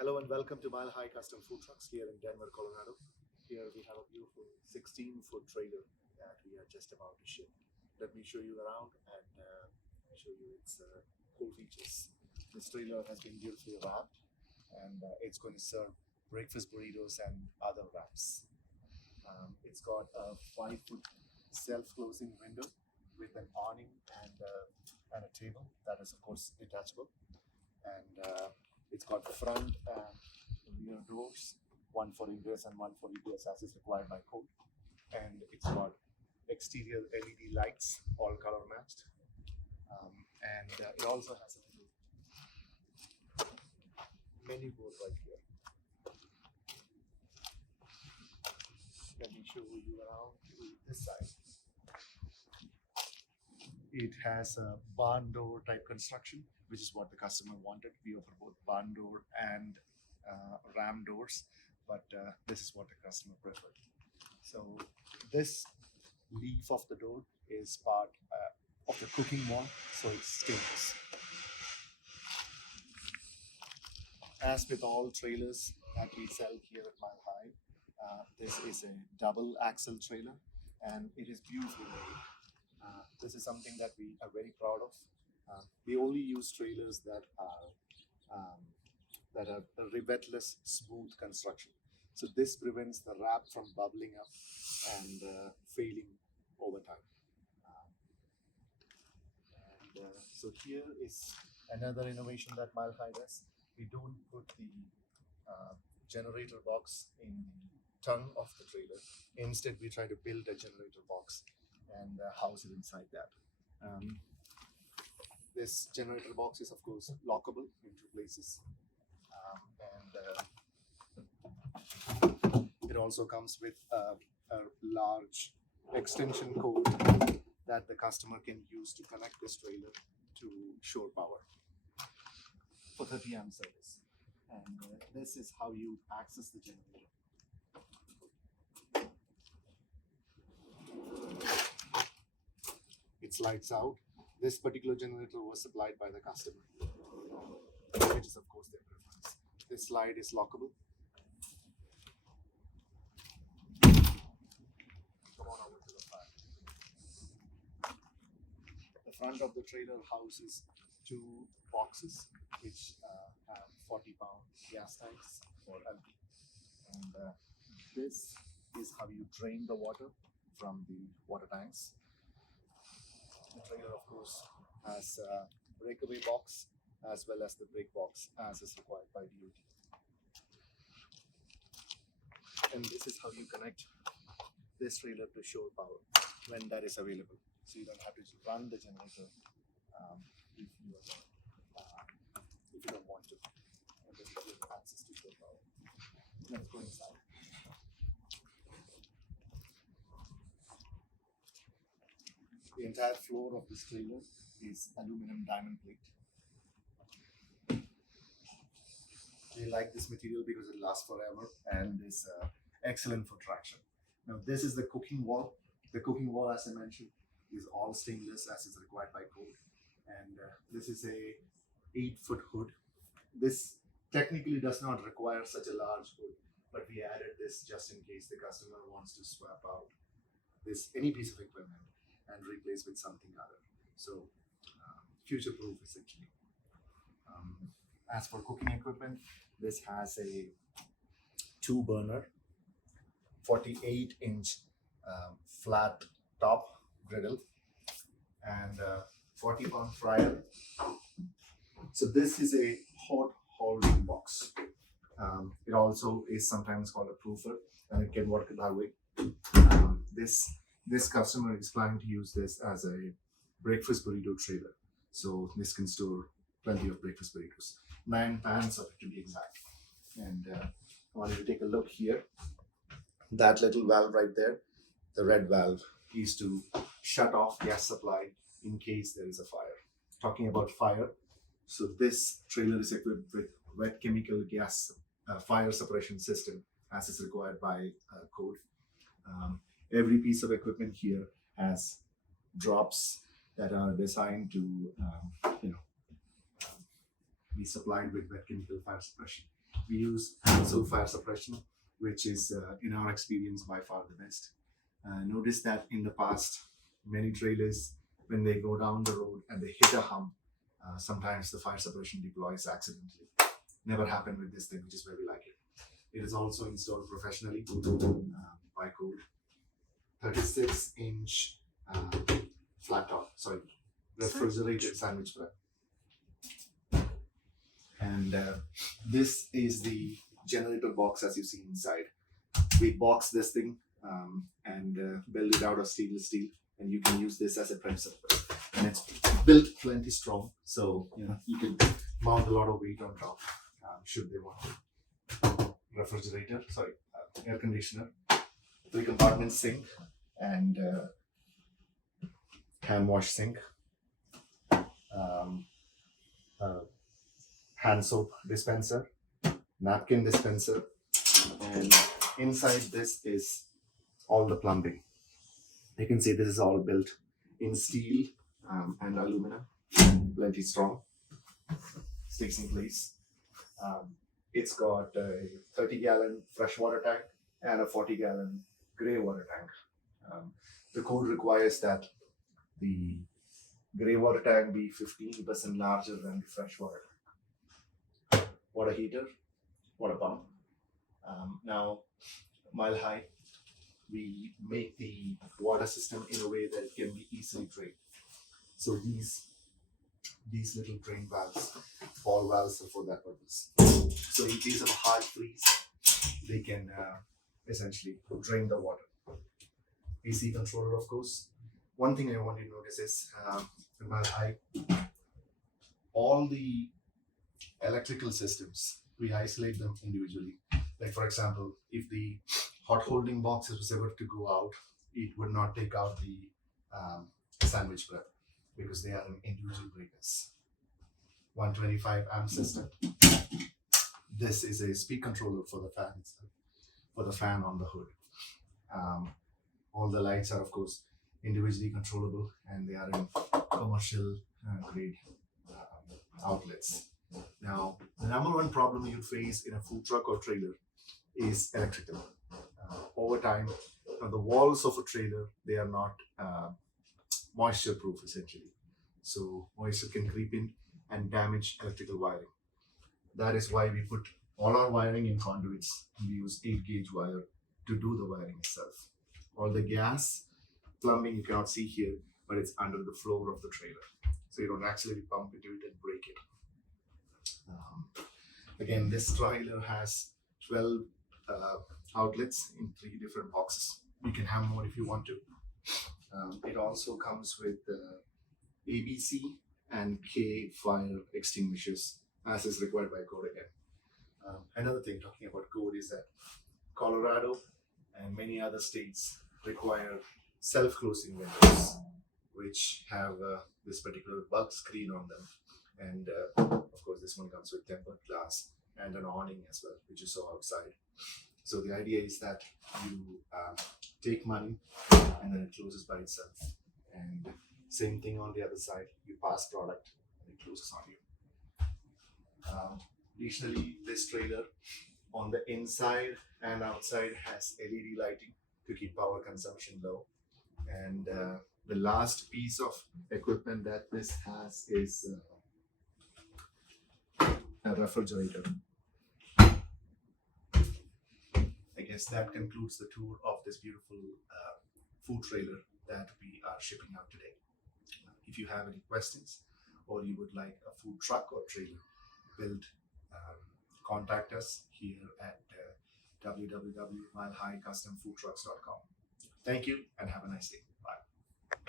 Hello and welcome to Mile High Custom Food Trucks here in Denver, Colorado. Here we have a beautiful 16-foot trailer that we are just about to ship. Let me show you around and show you its cool features. This trailer has been beautifully wrapped and it's going to serve breakfast burritos and other wraps. It's got a 5-foot self-closing window with an awning and a table that is of course detachable. And it's got front and rear doors, one for ingress and one for egress as is required by code. And it's got exterior LED lights, all color matched. And it also has a little menu board right here. Let me show you around to this side. It has a barn door type construction, which is what the customer wanted. We offer both barn door and ram doors, but this is what the customer preferred. So this leaf of the door is part of the cooking wall, so it's stainless. As with all trailers that we sell here at Mile High, this is a double axle trailer and it is beautifully made. This is something that we are very proud of. We only use trailers that are a rivetless, smooth construction. So this prevents the wrap from bubbling up and failing over time. So here is another innovation that Mile High does. We don't put the generator box in the tongue of the trailer. Instead, we try to build a generator box and house it inside that. This generator box is of course lockable in 2 places, and it also comes with a large extension cord that the customer can use to connect this trailer to shore power for 30 amp service. And this is how you access the generator. It slides out. This particular generator was supplied by the customer, which is of course their preference. This slide is lockable. Come on over to the front. The front of the trailer houses 2 boxes which have 40-pound gas tanks for LP. And this is how you drain the water from the water tanks. The trailer, of course, has a breakaway box as well as the brake box as is required by DOT. And this is how you connect this trailer to shore power when that is available. So you don't have to run the generator if you don't want to. And then you have access to shore power. Let's go inside. The entire floor of this trailer is aluminum diamond plate. We like this material because it lasts forever and is excellent for traction. Now this is the cooking wall. The cooking wall, as I mentioned, is all stainless as is required by code. And this is a 8-foot hood. This technically does not require such a large hood, but we added this just in case the customer wants to swap out any piece of equipment and replace with something other. So future-proof essentially. As for cooking equipment, this has a 2-burner, 48-inch flat top griddle and 40-pound fryer. So this is a hot holding box. It also is sometimes called a proofer and it can work that way. This customer is planning to use this as a breakfast burrito trailer. So this can store plenty of breakfast burritos. 9 pans of it to be exact. And I want you to take a look here. That little valve right there, the red valve, is to shut off gas supply in case there is a fire. Talking about fire, so this trailer is equipped with wet chemical gas fire suppression system as is required by code. Every piece of equipment here has drops that are designed to be supplied with wet chemical fire suppression. We use handsaw fire suppression, which is, in our experience, by far the best. Notice that in the past, many trailers, when they go down the road and they hit a hump, sometimes the fire suppression deploys accidentally. Never happened with this thing, which is why we like it. It is also installed professionally by code. 36-inch flat top, refrigerated sandwich prep. And this is the generator box as you see inside. We box this thing and build it out of stainless steel, and you can use this as a prep surface. And it's built plenty strong, so you can mount a lot of weight on top should they want to. Refrigerator, air conditioner, 3-compartment sink, and hand wash sink, hand soap dispenser, napkin dispenser, and inside this is all the plumbing. You can see this is all built in steel and aluminum, plenty strong, sticks in place. It's got a 30-gallon freshwater tank and a 40-gallon grey water tank. The code requires that the grey water tank be 15% larger than the freshwater tank. Water heater, water pump. Now, Mile High, we make the water system in a way that it can be easily drained. So these little drain valves, ball valves, are for that purpose. So in case of a hard freeze, they can essentially drain the water. AC controller, of course. One thing I want you to notice is in Mile High, all the electrical systems, we isolate them individually. Like for example, if the hot holding box was ever to go out, it would not take out the sandwich prep because they are in individual breakers. 125 amp system. This is a speed controller for the fan itself, for the fan on the hood. All the lights are, of course, individually controllable, and they are in commercial grade outlets. Now, the number one problem you face in a food truck or trailer is electrical. Over time, the walls of a trailer, they are not moisture proof essentially. So moisture can creep in and damage electrical wiring. That is why we put all our wiring in conduits. We use 8-gauge wire to do the wiring itself. All the gas, plumbing you cannot see here, but it's under the floor of the trailer. So you don't actually bump into it and break it. Again, this trailer has 12 outlets in 3 different boxes. You can have more if you want to. It also comes with ABC and K fire extinguishers, as is required by code again. Another thing talking about code is that Colorado and many other states require self-closing windows, which have this particular bulk screen on them. And of course, this one comes with tempered glass and an awning as well, which you saw outside. So the idea is that you take money and then it closes by itself. And same thing on the other side, you pass product and it closes on you. Additionally, this trailer on the inside and outside has LED lighting to keep power consumption low. And the last piece of equipment that this has is a refrigerator. I guess that concludes the tour of this beautiful food trailer that we are shipping out today. If you have any questions or you would like a food truck or trailer built, contact us here at www.milehighcustomfoodtrucks.com. Thank you and have a nice day.